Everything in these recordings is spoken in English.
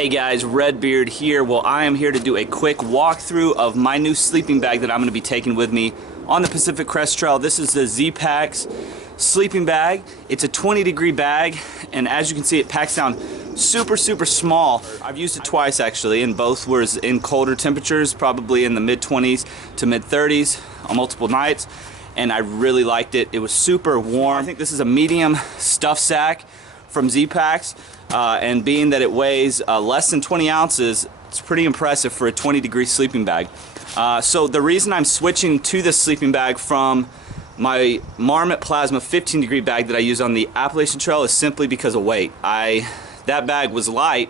Hey guys, Redbeard here. Well, I am here to do a quick walkthrough of my new sleeping bag that I'm going to be taking with me on the Pacific Crest Trail. This is the ZPacks sleeping bag. It's a 20-degree bag, and as you can see, it packs down super small. I've used it twice actually, and both were in colder temperatures, probably in the mid-20s to mid-30s on multiple nights, and I really liked it. It was super warm. I think this is a medium stuff sack from ZPacks. And being that it weighs less than 20 ounces, it's pretty impressive for a 20-degree sleeping bag. So the reason I'm switching to this sleeping bag from my Marmot Plasma 15-degree bag that I use on the Appalachian Trail is simply because of weight. That bag was light,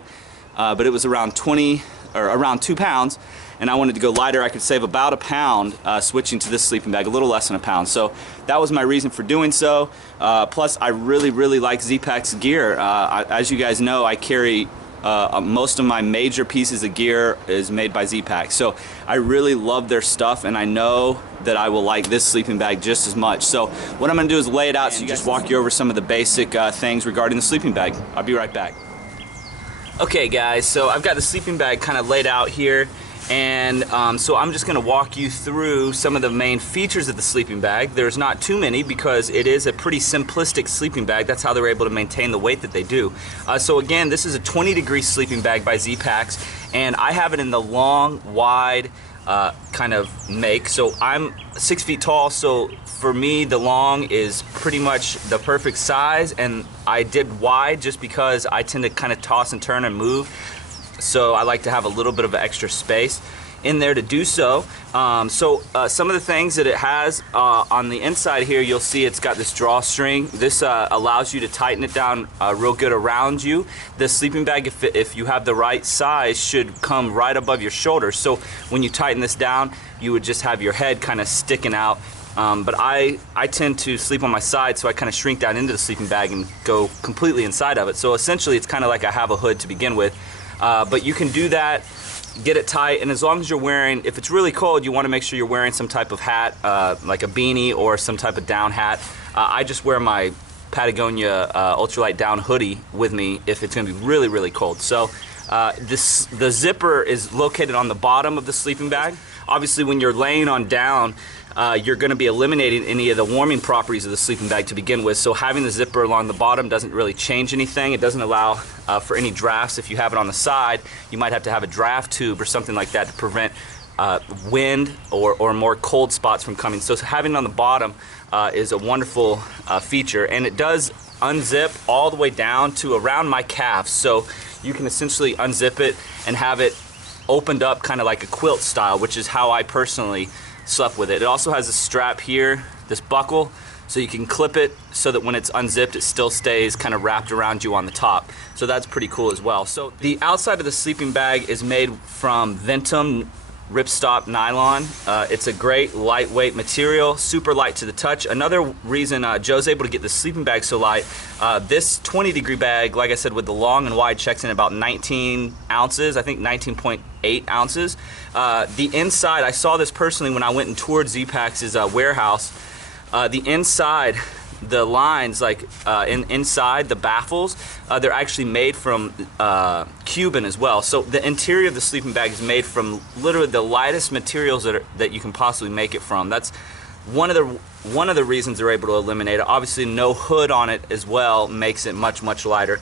but it was around 2 pounds, and I wanted to go lighter. I could save about a pound switching to this sleeping bag, a little less than a pound. So that was my reason for doing so. Plus, I really like ZPacks gear. As you guys know, I carry most of my major pieces of gear is made by ZPacks. So I really love their stuff, and I know that I will like this sleeping bag just as much. So what I'm going to do is lay it out so you just walk you over some of the basic things regarding the sleeping bag. I'll be right back. Okay guys, so I've got the sleeping bag kind of laid out here, and so I'm just going to walk you through some of the main features of the sleeping bag. There's not too many because it is a pretty simplistic sleeping bag. That's how they're able to maintain the weight that they do. So again, this is a 20-degree sleeping bag by ZPacks, and I have it in the long, wide kind of make. So I'm 6 feet tall, so for me the long is pretty much the perfect size, and I did wide just because I tend to kind of toss and turn and move. So I like to have a little bit of extra space in there to do so. Some of the things that it has on the inside here, you'll see it's got this drawstring. This allows you to tighten it down real good around you. The sleeping bag, if you have the right size, should come right above your shoulders. So when you tighten this down, you would just have your head kind of sticking out. But I tend to sleep on my side, so I kind of shrink down into the sleeping bag and go completely inside of it. So essentially it's kind of like I have a hood to begin with. But you can do that, get it tight, and as long as you're wearing, if it's really cold, you want to make sure you're wearing some type of hat, like a beanie or some type of down hat. I just wear my Patagonia ultralight down hoodie with me if it's going to be really cold. So the zipper is located on the bottom of the sleeping bag. Obviously when you're laying on down, you're going to be eliminating any of the warming properties of the sleeping bag to begin with, so having the zipper along the bottom doesn't really change anything. It doesn't allow for any drafts. If you have it on the side, you might have to have a draft tube or something like that to prevent wind or more cold spots from coming. So having it on the bottom is a wonderful feature, and it does unzip all the way down to around my calves, so you can essentially unzip it and have it opened up kind of like a quilt style, which is how I personally slept with it. It also has a strap here, this buckle, so you can clip it so that when it's unzipped it still stays kind of wrapped around you on the top. So that's pretty cool as well. So the outside of the sleeping bag is made from Ventum ripstop nylon. It's a great lightweight material, super light to the touch. Another reason Joe's able to get the sleeping bag so light, this 20-degree bag, like I said, with the long and wide, checks in about 19 ounces, I think 19.8 ounces. The inside, I saw this personally when I went and toured ZPacks' warehouse. The inside, the lines, like inside the baffles, they're actually made from Cuban as well. So the interior of the sleeping bag is made from literally the lightest materials that you can possibly make it from. That's one of the reasons they're able to eliminate it. Obviously no hood on it as well makes it much lighter.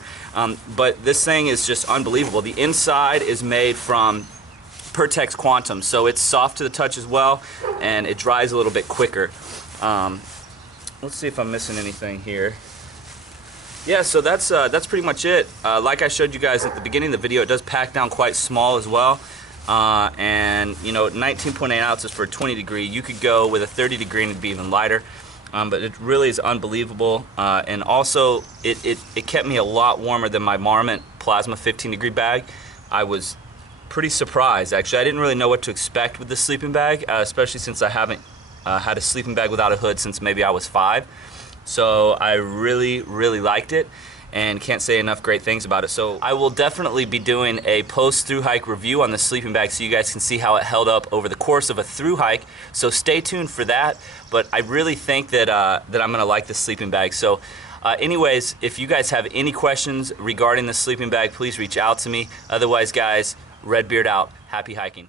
But this thing is just unbelievable. The inside is made from Pertex Quantum, so it's soft to the touch as well, and it dries a little bit quicker. Let's see if I'm missing anything here. Yeah, so that's pretty much it. Like I showed you guys at the beginning of the video, it does pack down quite small as well. And you know, 19.8 ounces for a 20-degree. You could go with a 30-degree and it'd be even lighter. But it really is unbelievable. And also, it kept me a lot warmer than my Marmot Plasma 15-degree bag. I was pretty surprised, actually. I didn't really know what to expect with this sleeping bag, especially since I haven't had a sleeping bag without a hood since maybe I was 5. So I really liked it and can't say enough great things about it. So I will definitely be doing a post-thru hike review on the sleeping bag so you guys can see how it held up over the course of a thru hike. So stay tuned for that. But I really think that, that I'm gonna like this sleeping bag. So Anyways, if you guys have any questions regarding the sleeping bag, please reach out to me. Otherwise, guys, Redbeard out. Happy hiking.